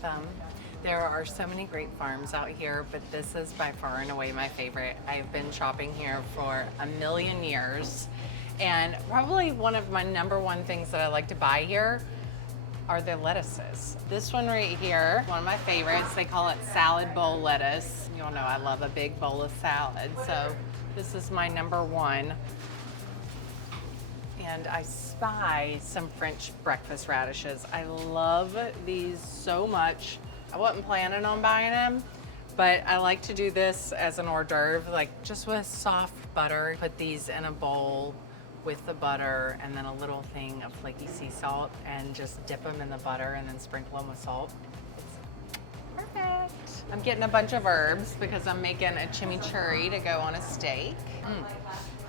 thumb. There are so many great farms out here, but this is by far and away my favorite. I've been shopping here for a million years, and probably one of my number one things that I like to buy here are their lettuces. This one right here, one of my favorites. They call it salad bowl lettuce. You all know I love a big bowl of salad, so this is my number one. And I spy some French breakfast radishes. I love these so much. I wasn't planning on buying them, but I like to do this as an hors d'oeuvre, like just with soft butter. Put these in a bowl with the butter and then a little thing of flaky sea salt and just dip them in the butter and then sprinkle them with salt. It's perfect. I'm getting a bunch of herbs because I'm making a chimichurri to go on a steak.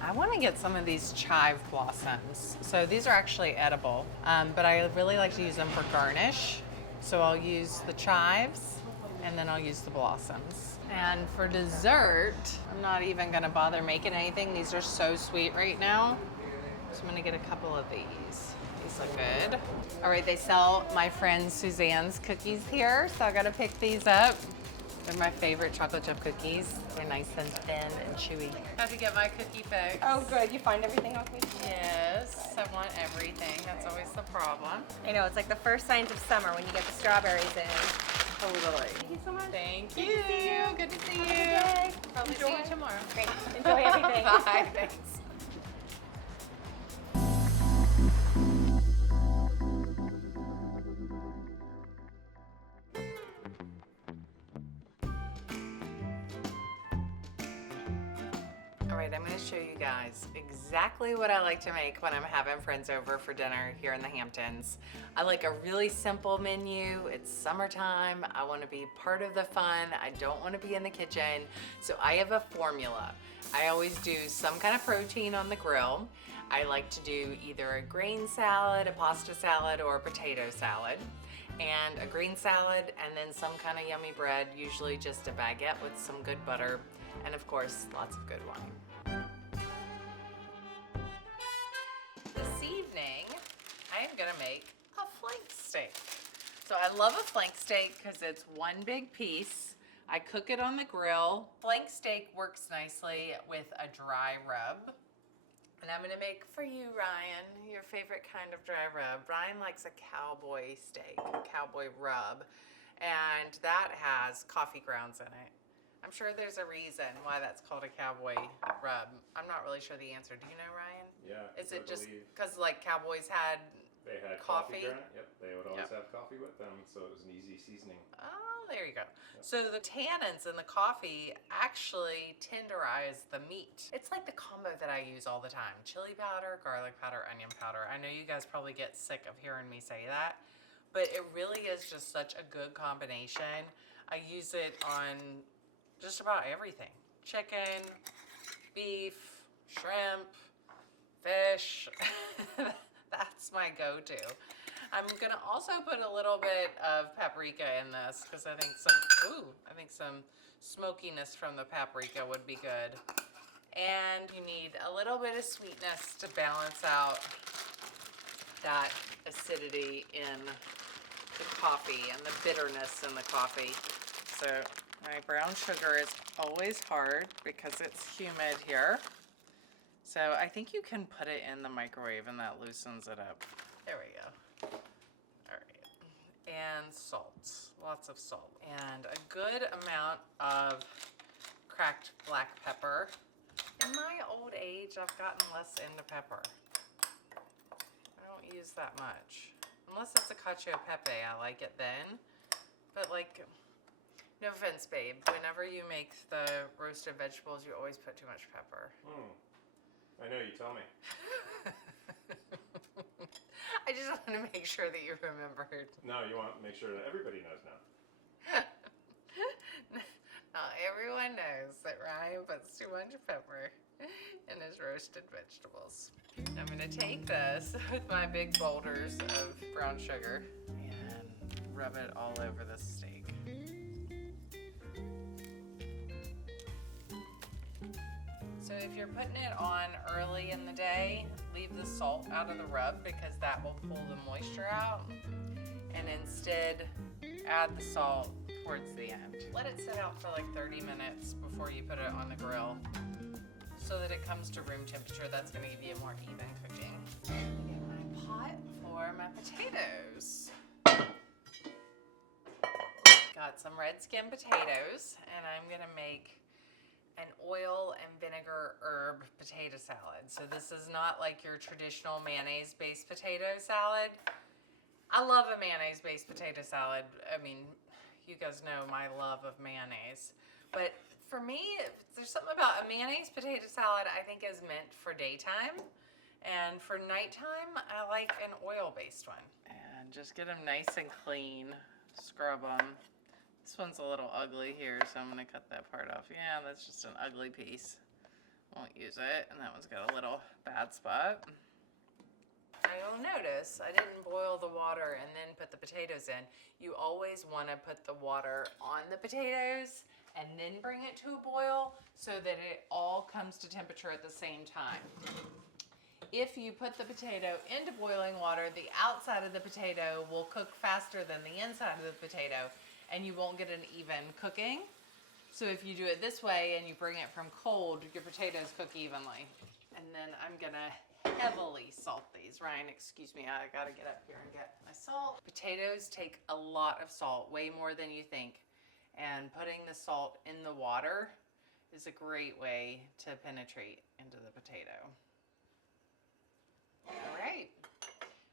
I want to get some of these chive blossoms. So these are actually edible, but I really like to use them for garnish. So I'll use the chives and then I'll use the blossoms. And for dessert, I'm not even gonna bother making anything. These are so sweet right now. So I'm gonna get a couple of these. These look good. All right, they sell my friend Suzanne's cookies here, so I gotta pick these up. They're my favorite chocolate chip cookies. They're nice and thin and chewy. Had to get my cookie fix. Oh, good. You find everything okay? Yes, I want everything. That's always the problem. I know, it's like the first signs of summer when you get the strawberries in. Totally. Thank you so much. Thank Good you. to see you. Good to see Have a you. good day. Probably see you tomorrow. Great. Enjoy everything. Bye. Thanks. All right, I'm going to show you guys exactly what I like to make when I'm having friends over for dinner here in the Hamptons. I like a really simple menu. It's summertime. I want to be part of the fun. I don't want to be in the kitchen. So I have a formula. I always do some kind of protein on the grill. I like to do either a grain salad, a pasta salad, or a potato salad. And a green salad, and then some kind of yummy bread, usually just a baguette with some good butter, and of course, lots of good wine. This evening, I am gonna make a flank steak. So I love a flank steak because it's one big piece. I cook it on the grill. Flank steak works nicely with a dry rub. And I'm gonna make for you, Ryan, your favorite kind of dry rub. Ryan likes a cowboy steak, a cowboy rub, and that has coffee grounds in it. I'm sure there's a reason why that's called a cowboy rub. I'm not really sure the answer. Do you know, Ryan? Yeah. Is it just because like cowboys had they had coffee? Yep, they would always have coffee with them, so it was an easy seasoning. Oh, there you go. Yep. So the tannins in the coffee actually tenderize the meat. It's like the combo that I use all the time. Chili powder, garlic powder, onion powder. I know you guys probably get sick of hearing me say that, but it really is just such a good combination. I use it on just about everything. Chicken, beef, shrimp, fish. That's my go-to. I'm gonna also put a little bit of paprika in this because I think some smokiness from the paprika would be good. And you need a little bit of sweetness to balance out that acidity in the coffee and the bitterness in the coffee. So my brown sugar is always hard because it's humid here. So I think you can put it in the microwave and that loosens it up. There we go. All right. And salt, lots of salt. And a good amount of cracked black pepper. In my old age, I've gotten less into pepper. I don't use that much. Unless it's a cacio e pepe, I like it then. But like, no offense, babe. Whenever you make the roasted vegetables, you always put too much pepper. I know, you tell me. I just want to make sure that you remembered. No, you want to make sure that everybody knows now. Now everyone knows that Ryan puts too much pepper in his roasted vegetables. I'm going to take this with my big boulders of brown sugar and rub it all over the steak. So if you're putting it on early in the day, leave the salt out of the rub because that will pull the moisture out. And instead Add the salt towards the end. Let it sit out for like 30 minutes before you put it on the grill so that it comes to room temperature. That's going to give you a more even cooking. Get my pot for my potatoes. Got some red skin potatoes, and I'm going to make an oil and vinegar herb potato salad. So this is not like your traditional mayonnaise-based potato salad. I love a mayonnaise-based potato salad. I mean, you guys know my love of mayonnaise. But for me, there's something about a mayonnaise potato salad I think is meant for daytime. And for nighttime, I like an oil-based one. And just get them nice and clean. Scrub them. This one's a little ugly here, so I'm going to cut that part off. Yeah, that's just an ugly piece. Won't use it. And that one's got a little bad spot. Now you'll notice I didn't boil the water and then put the potatoes in. You always want to put the water on the potatoes and then bring it to a boil so that it all comes to temperature at the same time. If you put the potato into boiling water, the outside of the potato will cook faster than the inside of the potato, and you won't get an even cooking. So if you do it this way and you bring it from cold, your potatoes cook evenly. And then I'm gonna heavily salt these. Ryan, excuse me, I gotta get up here and get my salt. Potatoes take a lot of salt, way more than you think. And putting the salt in the water is a great way to penetrate into the potato. All right,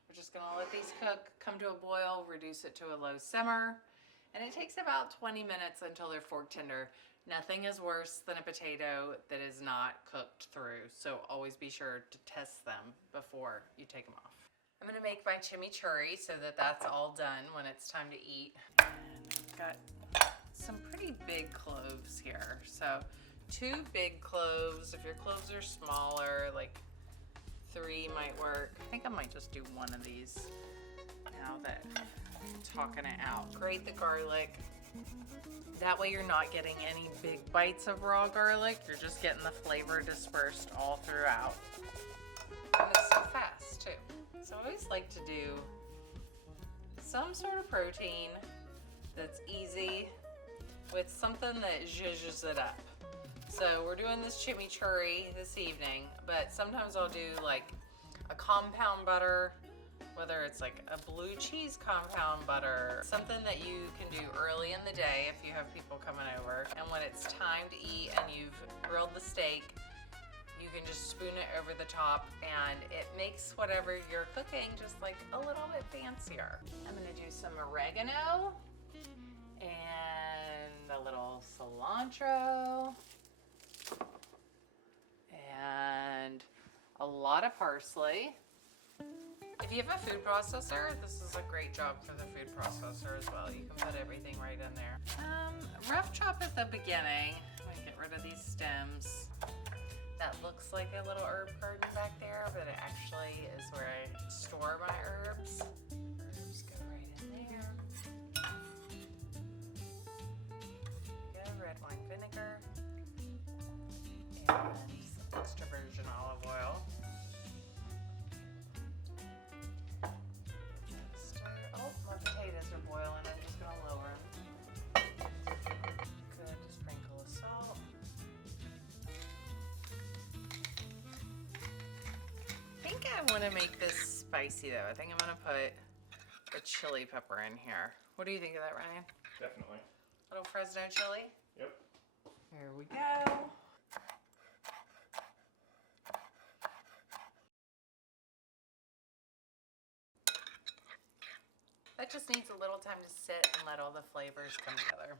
we're just gonna let these cook, come to a boil, reduce it to a low simmer. And it takes about 20 minutes until they're fork tender. Nothing is worse than a potato that is not cooked through, so always be sure to test them before you take them off. I'm gonna make my chimichurri so that that's all done when it's time to eat. And I've got some pretty big cloves here. So 2 big cloves. If your cloves are smaller, like 3 might work. I think I might just do 1 of these now that I'm talking it out. Grate the garlic. That way you're not getting any big bites of raw garlic. You're just getting the flavor dispersed all throughout. And it's so fast too. So I always like to do some sort of protein that's easy with something that zhuzhes it up. So we're doing this chimichurri this evening, but sometimes I'll do like a compound butter, whether it's like a blue cheese compound butter, something that you can do early in the day if you have people coming over. And when it's time to eat and you've grilled the steak, you can just spoon it over the top and it makes whatever you're cooking just like a little bit fancier. I'm gonna do some oregano and a little cilantro and a lot of parsley. If you have a food processor, this is a great job for the food processor as well. You can put everything right in there. Rough chop at the beginning. I'm gonna get rid of these stems. That looks like a little herb garden back there, but it actually is where I store my herbs. Herbs go right in there. Good red wine vinegar. And some extra virgin olive oil. Oh, my potatoes are boiling. I'm just going to lower them. Good sprinkle of salt. I think I want to make this spicy though. I think I'm going to put a chili pepper in here. What do you think of that, Ryan? Definitely. Little Fresno chili? Yep. Here we go. That just needs a little time to sit and let all the flavors come together.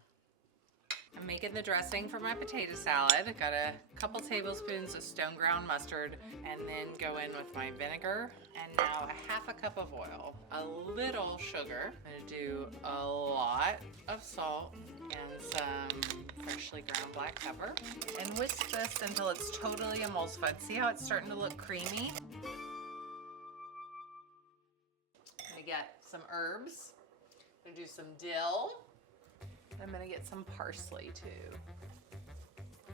I'm making the dressing for my potato salad. I got a couple tablespoons of stone ground mustard and then go in with my vinegar and now a half a cup of oil, a little sugar. I'm gonna do a lot of salt and some freshly ground black pepper and whisk this until it's totally emulsified. See how it's starting to look creamy? I'm gonna get some herbs. I'm gonna do some dill. I'm gonna get some parsley too.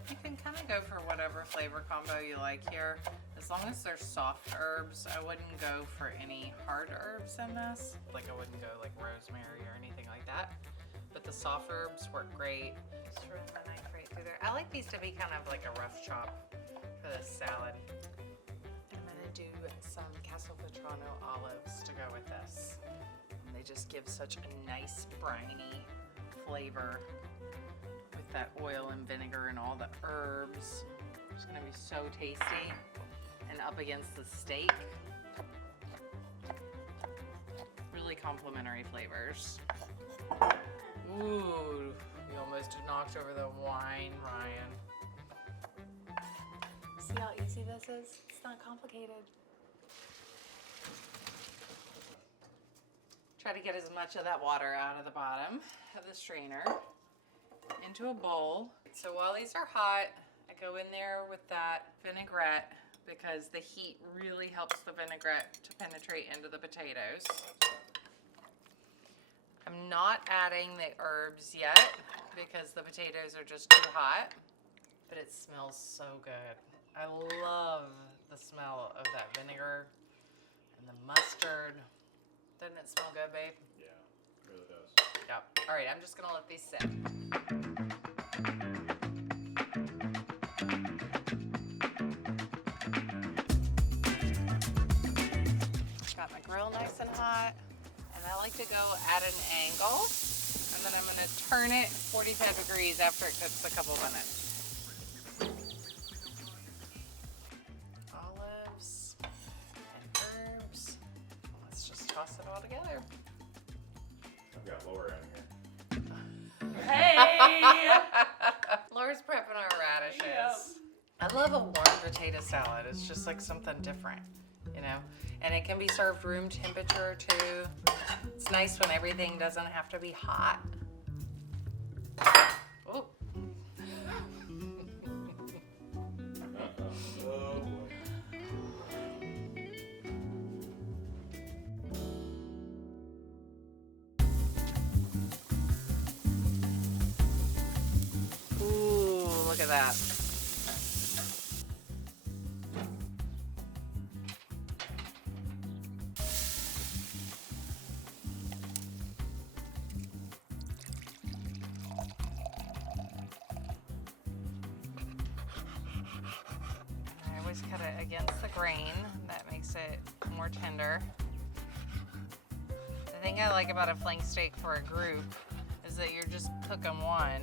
You can kind of go for whatever flavor combo you like here. As long as they're soft herbs, I wouldn't go for any hard herbs in this. Like I wouldn't go like rosemary or anything like that. But the soft herbs work great. Just run my knife right through there. I like these to be kind of like a rough chop for this salad. I'm gonna do some Castelvetrano olives to go with this. And they just give such a nice briny flavor with that oil and vinegar and all the herbs. It's gonna be so tasty. And up against the steak. Really complimentary flavors. Ooh, you almost knocked over the wine, Ryan. See how easy this is? It's not complicated. Try to get as much of that water out of the bottom of the strainer into a bowl. So while these are hot, I go in there with that vinaigrette because the heat really helps the vinaigrette to penetrate into the potatoes. I'm not adding the herbs yet because the potatoes are just too hot, but it smells so good. I love the smell of that vinegar and the mustard. Doesn't it smell good, babe? Yeah, it really does. Yep. All right, I'm just gonna let these sit. Got my grill nice and hot. And I like to go at an angle, and then I'm gonna turn it 45 degrees after it cooks a couple minutes. Olives and herbs. Let's just toss it all together. I've got Laura in here. Hey! Laura's prepping our radishes. I love a warm potato salad. It's just like something different, you know? And it can be served room temperature too. It's nice when everything doesn't have to be hot. Oh. Oh boy. Ooh, look at that. I always cut it against the grain. That makes it more tender. The thing I like about a flank steak for a group is that you're just cooking one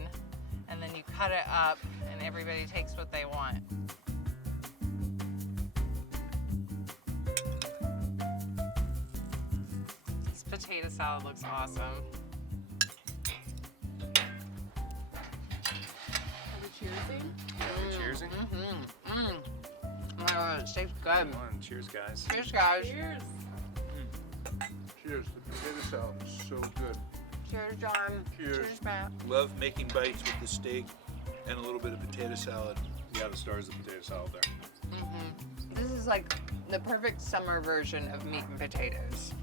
and then you cut it up and everybody takes what they want. This potato salad looks awesome. Cheersing? Oh, it tastes good. Come on, cheers, guys. Cheers, guys. Cheers. Cheers. The potato salad is so good. Cheers, John. Cheers. Matt. Love making bites with the steak and a little bit of potato salad. Yeah, the stars of potato salad there. This is like the perfect summer version of meat and potatoes.